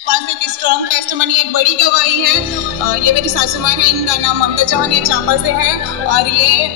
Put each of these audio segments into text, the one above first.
पास एक strong testimony, एक बड़ी गवाही है। ये मेरी सासू माँ है, इनका नाम ममता चौहान, ये चांपा से है। और ये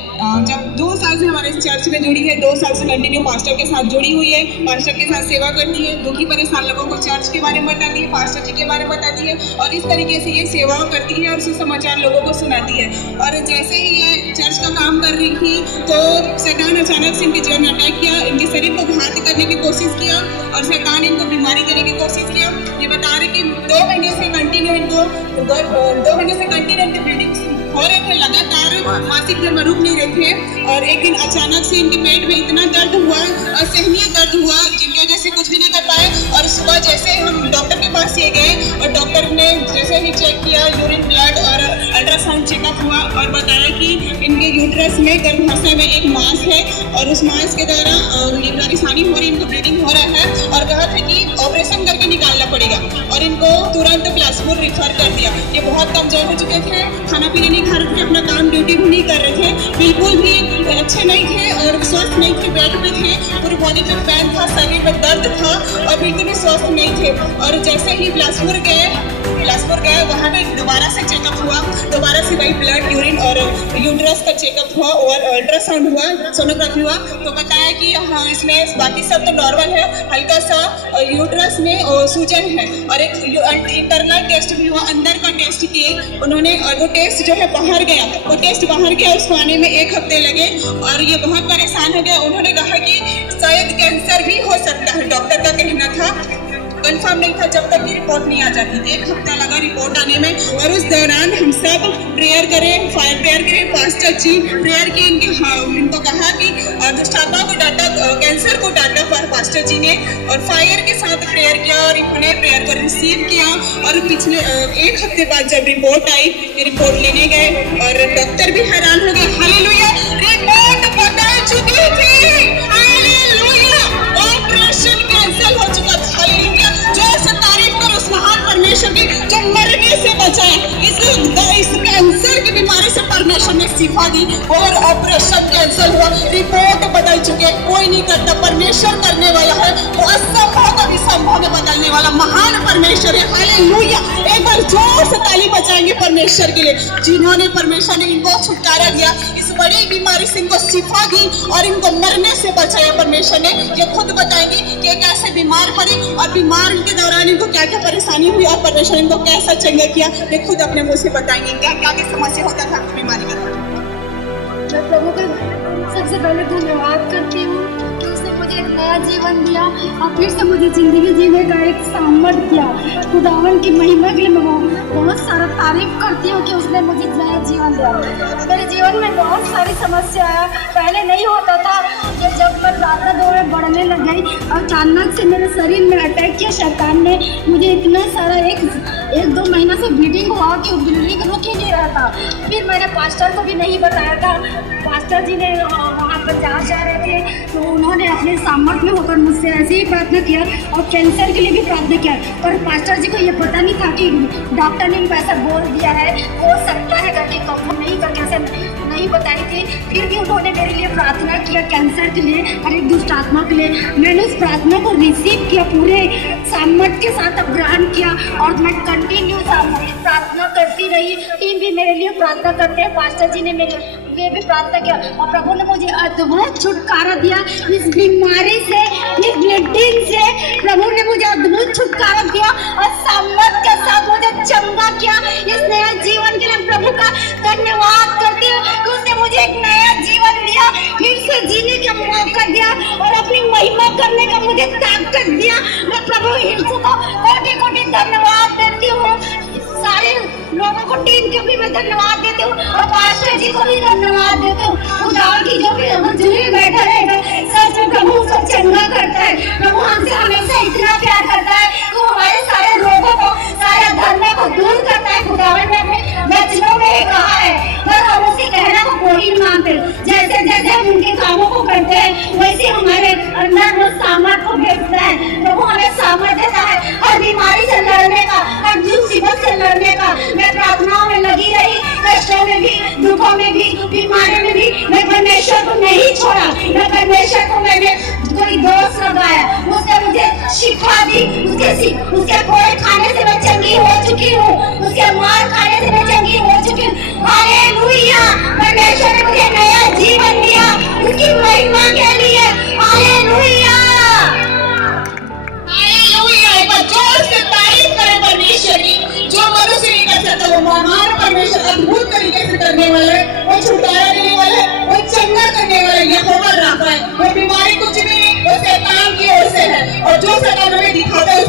जब 2 साल से हमारे चर्च में जुड़ी है, 2 साल से कंटिन्यू पास्टर के साथ जुड़ी हुई है, पास्टर के साथ सेवा करती है, दुखी परेशान लोगों को चर्च के बारे में बताती है, पास्टर जी के बारे में बताती है और इस तरीके से ये सेवा करती है और सुसमाचार लोगों को सुनाती है। और जैसे ही ये चर्च का काम कर रही थी तो शैतान अचानक से इनके जीवन में अटैक किया, इनके शरीर को घात करने की कोशिश किया और शैतान इनको बीमारी देने की कोशिश किया। ये बता रहे कि 2 महीने से कंटिन्यू इनको 2 महीने से कंटिन्यू इनके ब्लीडिंग हो रहे थे, लगातार मासिक धर्म रुक नहीं रहे थे। और एक दिन अचानक से इनके पेट में इतना दर्द हुआ, असहनीय दर्द हुआ, जिनकी वजह से कुछ भी नहीं कर पाए। और सुबह जैसे हम डॉक्टर के पास ये गए और डॉक्टर ने जैसे ही चेक किया, यूरिन ब्लड और अल्ट्रासाउंड चेकअप हुआ और बताया कि इनके यूट्रस में गर्भाशय में एक मांस है और उस मांस के द्वारा ये परेशानी हो रही, इनको ब्लीडिंग हो रहा है। और कहा था कि ऑपरेशन करके निकालना पड़ेगा और इनको तुरंत बिलासपुर रिफर कर दिया। ये बहुत कमजोर हो चुके थे, खाना पीना नहीं खा रहे थे, अपना काम ड्यूटी भी नहीं कर रहे थे, बिल्कुल भी अच्छे नहीं थे और स्वस्थ नहीं थे, बेड पे थे, पूरी बॉडी में पेन था, शरीर में दर्द था और बिल्कुल भी स्वस्थ नहीं थे। और जैसे ही बिलासपुर गए वहाँ पे दोबारा से चेकअप हुआ, दोबारा से वही ब्लड, यूरिन और यूट्रस का चेकअप हुआ और अल्ट्रासाउंड हुआ, सोनोग्राफी हुआ, तो बताया कि हाँ इसमें बाकी सब तो नॉर्मल है, हल्का सा यूट्रस में सूजन है। और एक इंटरनल टेस्ट भी हुआ, अंदर का टेस्ट किए उन्होंने और वो टेस्ट जो है बाहर गया, वो टेस्ट बाहर गया, उसको आने में 1 हफ्ते लगे और ये बहुत परेशान हो गया। उन्होंने कहा कि शायद कैंसर भी हो सकता है, डॉक्टर का कहना था, कंफर्म नहीं था जब तक की रिपोर्ट नहीं आ जाती। 1 हफ्ता लगा रिपोर्ट आने में। और उस दौरान हम सब प्रेयर करें, फायर प्रेयर करें, पास्टर जी प्रेयर की, इनको कहा कि दुष्टात्मा को डांटा, कैंसर को डांटा पर पास्टर जी ने, और फायर के साथ प्रेयर किया और इन्होंने प्रेयर को रिसीव किया। और पिछले 1 हफ्ते बाद जब रिपोर्ट आई, रिपोर्ट लेने गए और डॉक्टर भी हैरान हो गए। हालेलुया, रिपोर्ट बदल चुकी थी, हालेलुया, ऑपरेशन कैंसिल हो चुका था। हालेलुया, उस महान परमेश्वर की जो मरने से बचाए, इस कैंसर की बीमारी से परमेश्वर ने शिफा दी और ऑपरेशन कैंसिल हुआ, रिपोर्ट बदल चुके। कोई नहीं करता, परमेश्वर करने वाला है, वो असंभव को भी संभव में बदलने वाला महान परमेश्वर है। हालेलुया, एक बार जोर से ताली बजाएंगे परमेश्वर के लिए, जिन्होंने परमेश्वर ने इनको छुटकारा दिया, इस बड़ी बीमारी से इनको शिफा दी और इनको मरने से बचाया परमेश्वर ने। ये खुद बताएंगे कि कैसे बीमार पड़े और बीमार के दौरान इनको क्या क्या परेशानी हुई और परमेश्वर इनको कैसा चंगा किया, ये खुद अपने मुंह से बताएंगे क्या क्या समस्या होता था बीमारी का। मैं प्रभु का सबसे पहले धन्यवाद करती हूँ कि उसने मुझे एक नया जीवन दिया और फिर से मुझे जिंदगी जीने का एक सामर्थ्य दिया। खुदावन की महिमा के लिए मैं बहुत सारा तारीफ करती हूँ कि उसने मुझे नया जीवन दिया। मेरे जीवन में बहुत सारी समस्या है, पहले नहीं होता था, जब मैं प्रार्थना दौड़ में बढ़ने लग गई और अचानक से मेरे शरीर में अटैक किया शैतान ने। मुझे इतना सारा 1-2 महीना से ब्लीडिंग हुआ कि ब्लीडिंग रुक ही नहीं रहा था। फिर मैंने पास्टर को भी नहीं बताया था, पास्टर जी ने वहाँ पर जहाँ जा रहे थे तो उन्होंने अपने सामर्थ्य में होकर मुझसे ऐसे ही प्रार्थना किया और कैंसर के लिए भी प्रार्थना किया। पर पास्टर जी को ये पता नहीं था कि डॉक्टर ने इनको ऐसा बोल दिया है, हो सकता है करके कंफर्म नहीं करके ऐसे नहीं बताई थी। फिर भी उन्होंने मेरे लिए प्रार्थना किया कैंसर के लिए और एक दुष्ट आत्मा के लिए। मैंने उस प्रार्थना को रिसीव किया, पूरे सामर्थ्य के साथ ग्रहण किया और मैं कंटिन्यू प्रार्थना करती रही। टीम भी मेरे लिए प्रार्थना करते हैं, पास्टर जी ने मेरे लिए भी प्रार्थना किया और प्रभु ने मुझे अद्भुत छुटकारा दिया इस बीमारी से, इस ब्लीडिंग से। प्रभु ने मुझे अद्भुत छुटकारा दिया और सामर्थ्य के साथ मुझे चंगा किया। इस नया जीवन के लिए प्रभु का धन्यवाद करती हूँ कि उसने मुझे एक नया जीवन दिया, फिर से जीने का मौका दिया और अपनी महिमा करने का मुझे ताकत दिया। मैं प्रभु यीशु को कोटि-कोटि धन्यवाद देती हूँ। सारे लोगों को, टीम को भी मैं धन्यवाद देती हूँ और पास्टर जी को भी धन्यवाद देती हूँ। खुदा की जो भी मंजूरी बैठा रहेगा, सच में प्रभु उसको चंगा करता है। प्रभु हमसे हमेशा इतना प्यार करता है कि वो हमारे सारे रोगों को, सारे धर्म को दूर करता है। खुदावन ने अपने वचनों में ही कहा है, पर हम उसके कहने को कोई नहीं मानते। जैसे जैसे हम उनके कामों को करते हैं वैसे हमारे अंदर वो सामर्थ्य को भेजता है। प्रभु हमें सामर्थ्य देता है हर बीमारी से लड़ने का, हर मुसीबत से लड़ने का। मैं प्रार्थनाओं में लगी रही, कष्टों में भी, दुखों में भी, बीमारियों में भी मैं परमेश्वर को नहीं छोड़ा। मैं परमेश्वर को मैंने कोई दोस्त लगाया, उसने मुझे शिक्षा दी, उसके कोड़ खाने से मैं चंगी हो चुकी हूँ, उसके मार खाने से मैं चंगी हो चुकी हूँ। हालेलुया, परमेश्वर ने मुझे नया जीवन दिया उसकी महिमा के लिए। Hallelujah, hallelujah. एक बार जोर से तारीफ करें परमेश्वर की। जो मनुष्य नहीं कर सकता वो महान परमेश्वर अद्भुत तरीके से करने वाले, वो छुटकारा देने वाले, वो चंगा करने वाले यहोवा राफा है। वो बीमारी कुछ नहीं, वो शैतान की ओर से है, और जो शैतान हमें दिखाता है